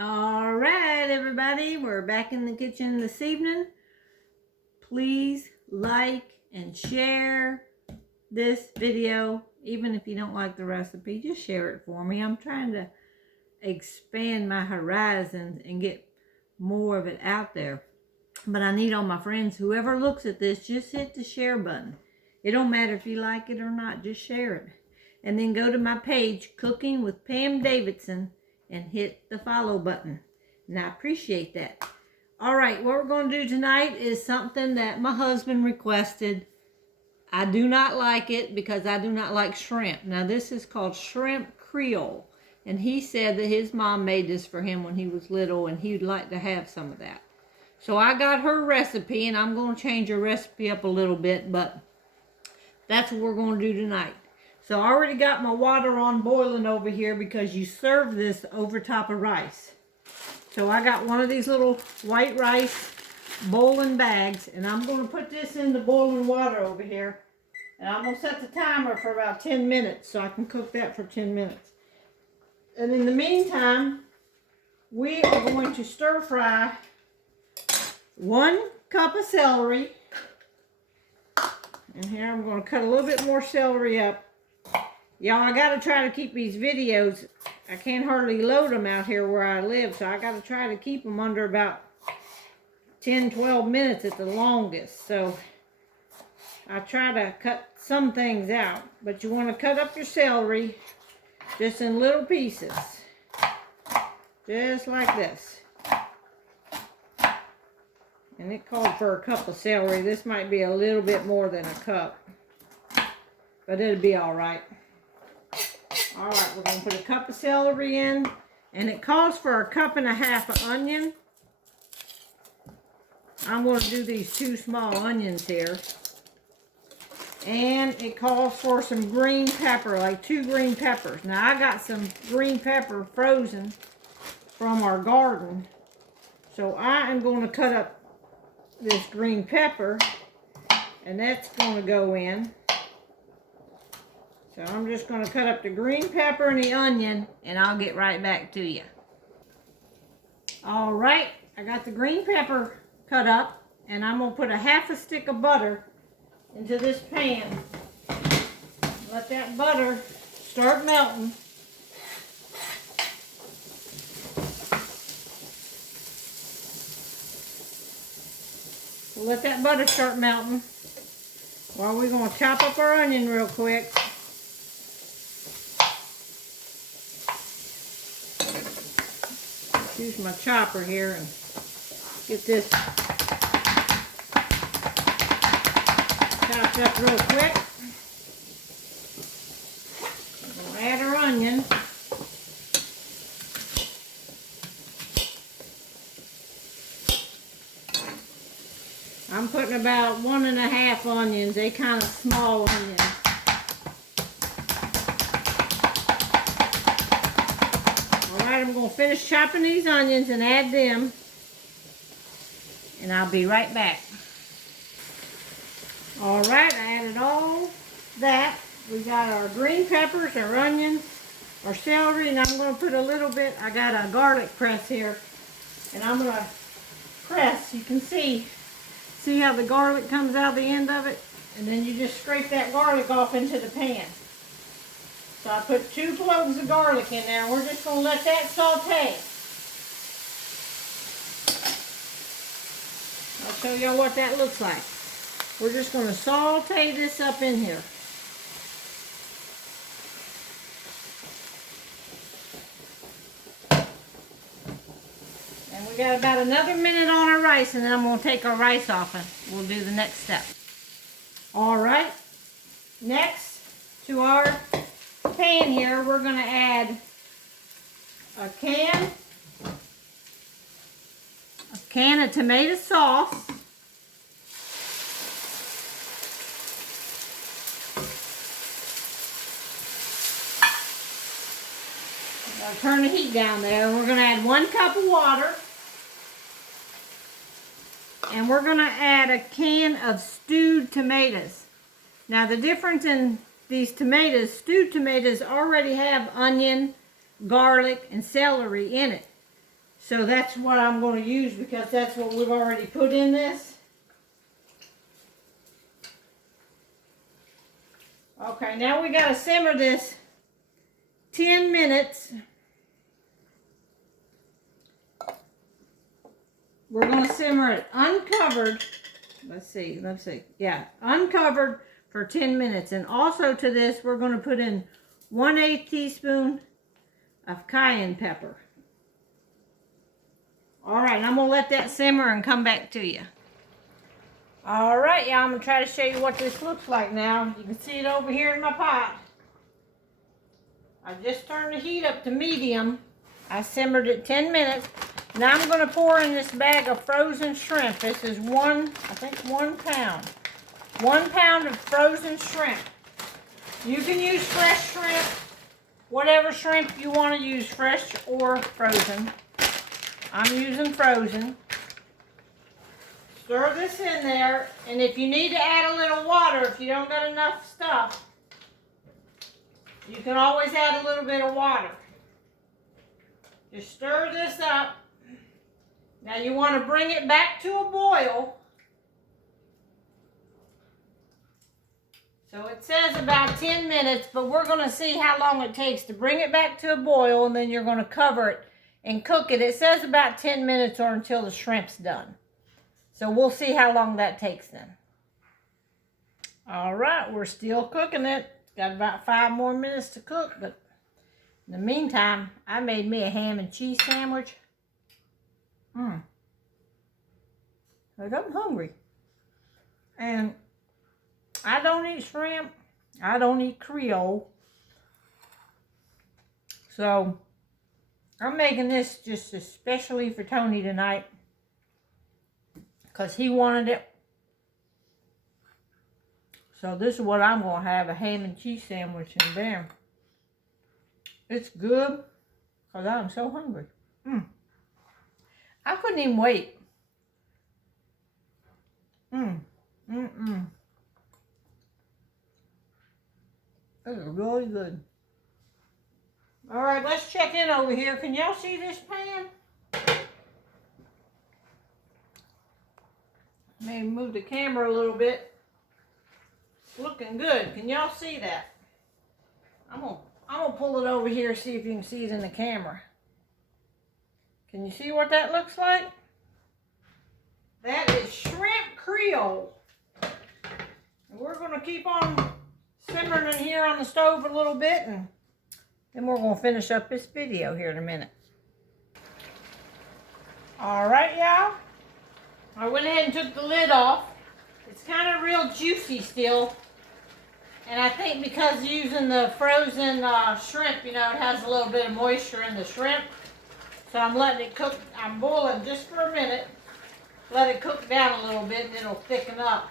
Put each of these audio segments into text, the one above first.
All right, everybody, we're back in the kitchen this evening. Please like and share this video. Even if you don't like the recipe, just share it for me. I'm trying to expand my horizons and get more of it out there. But I need all my friends, whoever looks at this, just hit the share button. It don't matter if you like it or not, just share it. And then go to my page, Cooking with Pam Davidson, and hit the follow button. And I appreciate that. All right, what we're going to do tonight is something that my husband requested. I do not like it because I do not like shrimp. Now, this is called shrimp creole. And he said that his mom made this for him when he was little, and he would like to have some of that. So I got her recipe, and I'm going to change her recipe up a little bit, but that's what we're going to do tonight. So I already got my water on boiling over here because you serve this over top of rice. So I got one of these little white rice boiling bags, and I'm going to put this in the boiling water over here. And I'm going to set the timer for about 10 minutes so I can cook that for 10 minutes. And in the meantime, we are going to stir fry 1 cup of celery. And here I'm going to cut a little bit more celery up. Y'all, I got to try to keep these videos. I can't hardly load them out here where I live, so I got to try to keep them under about 10, 12 minutes at the longest. So I try to cut some things out, but you want to cut up your celery just in little pieces, just like this. And it called for a cup of celery. This might be a little bit more than a cup, but it'll be all right. All right, we're going to put a cup of celery in, and it calls for 1.5 cups of onion. I'm going to do these 2 small onions here. And it calls for some green pepper, like 2 green peppers. Now, I got some green pepper frozen from our garden. So I am going to cut up this green pepper, and that's going to go in. So I'm just going to cut up the green pepper and the onion, and I'll get right back to you. All right, I got the green pepper cut up, and I'm going to put 1/2 stick of butter into this pan. Let that butter start melting. We'll let that butter start melting while we're going to chop up our onion real quick. Use my chopper here and get this chopped up real quick. We'll add our onion. I'm putting about 1.5 onions. They kind of small onions. I'm going to finish chopping these onions and add them, and I'll be right back. All right, I added all that. We got our green peppers, our onions, our celery, and I'm going to put a little bit, I got a garlic press here, and I'm going to press. You can see how the garlic comes out the end of it, and then you just scrape that garlic off into the pan. So I put 2 cloves of garlic in there. We're just going to let that saute. I'll show y'all what that looks like. We're just going to saute this up in here. And we got about another minute on our rice, and then I'm going to take our rice off and we'll do the next step. All right. Next to our pan here, we're going to add a can of tomato sauce. I'll turn the heat down there. We're going to add 1 cup of water. And we're going to add a can of stewed tomatoes. Now the difference in these tomatoes, stewed tomatoes already have onion, garlic, and celery in it. So that's what I'm going to use because that's what we've already put in this. Okay, now we got to simmer this 10 minutes. We're going to simmer it uncovered. Let's see. Yeah, uncovered for 10 minutes. And also to this, we're going to put in 1/8 teaspoon of cayenne pepper. All right, I'm going to let that simmer and come back to you. All right, y'all, I'm going to try to show you what this looks like now. You can see it over here in my pot. I just turned the heat up to medium. I simmered it 10 minutes. Now I'm going to pour in this bag of frozen shrimp. This is I think 1 pound. 1 pound of frozen shrimp. You can use fresh shrimp, whatever shrimp you want to use, fresh or frozen. I'm using frozen. Stir this in there, and if you need to add a little water, if you don't got enough stuff, you can always add a little bit of water. Just stir this up. Now you want to bring it back to a boil. So it says about 10 minutes, but we're going to see how long it takes to bring it back to a boil, and then you're going to cover it and cook it. It says about 10 minutes or until the shrimp's done. So we'll see how long that takes then. All right, we're still cooking it. It's got about 5 more minutes to cook, but in the meantime, I made me a ham and cheese sandwich. But I'm hungry. And I don't eat shrimp. I don't eat Creole. So I'm making this just especially for Tony tonight, because he wanted it. So this is what I'm going to have, a ham and cheese sandwich, and bam. It's good because I'm so hungry. I couldn't even wait. This is really good. All right, let's check in over here. Can y'all see this pan? Maybe move the camera a little bit. It's looking good. Can y'all see that? I'm gonna pull it over here, see if you can see it in the camera. Can you see what that looks like? That is shrimp Creole. And we're gonna keep on simmering in here on the stove a little bit, and then we're gonna finish up this video here in a minute. All right, y'all. I went ahead and took the lid off. It's kind of real juicy still. And I think because using the frozen shrimp, you know, it has a little bit of moisture in the shrimp. So I'm letting it cook. I'm boiling just for a minute. Let it cook down a little bit and it'll thicken up.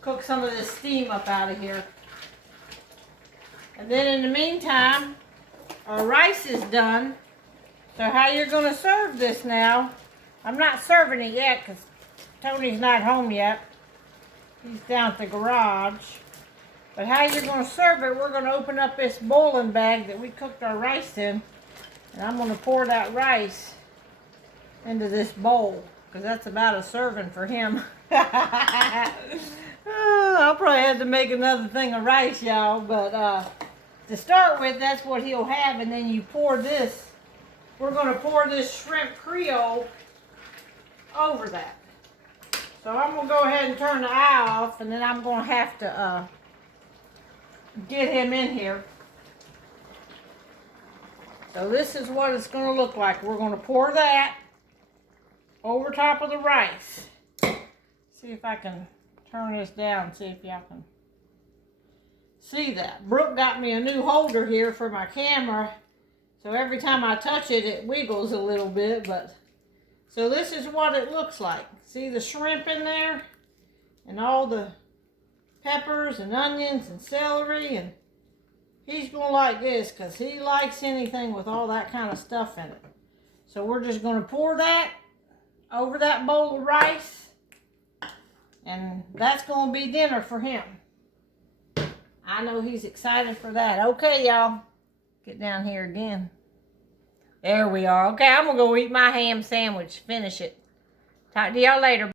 Cook some of this steam up out of here. And then in the meantime, our rice is done. So how you're going to serve this now, I'm not serving it yet because Tony's not home yet. He's down at the garage. But how you're going to serve it, we're going to open up this boiling bag that we cooked our rice in. And I'm going to pour that rice into this bowl, because that's about a serving for him. I'll probably have to make another thing of rice, y'all. But to start with, that's what he'll have. And then you pour this. We're going to pour this shrimp Creole over that. So I'm going to go ahead and turn the eye off. And then I'm going to have to get him in here. So this is what it's going to look like. We're going to pour that over top of the rice. See if I can turn this down, see if y'all can see that. Brooke got me a new holder here for my camera. So every time I touch it, it wiggles a little bit. But so this is what it looks like. See the shrimp in there? And all the peppers and onions and celery, and he's going to like this because he likes anything with all that kind of stuff in it. So we're just going to pour that over that bowl of rice, and that's going to be dinner for him. I know he's excited for that. Okay, y'all, get down here again. There we are. Okay, I'm going to go eat my ham sandwich. Finish it. Talk to y'all later.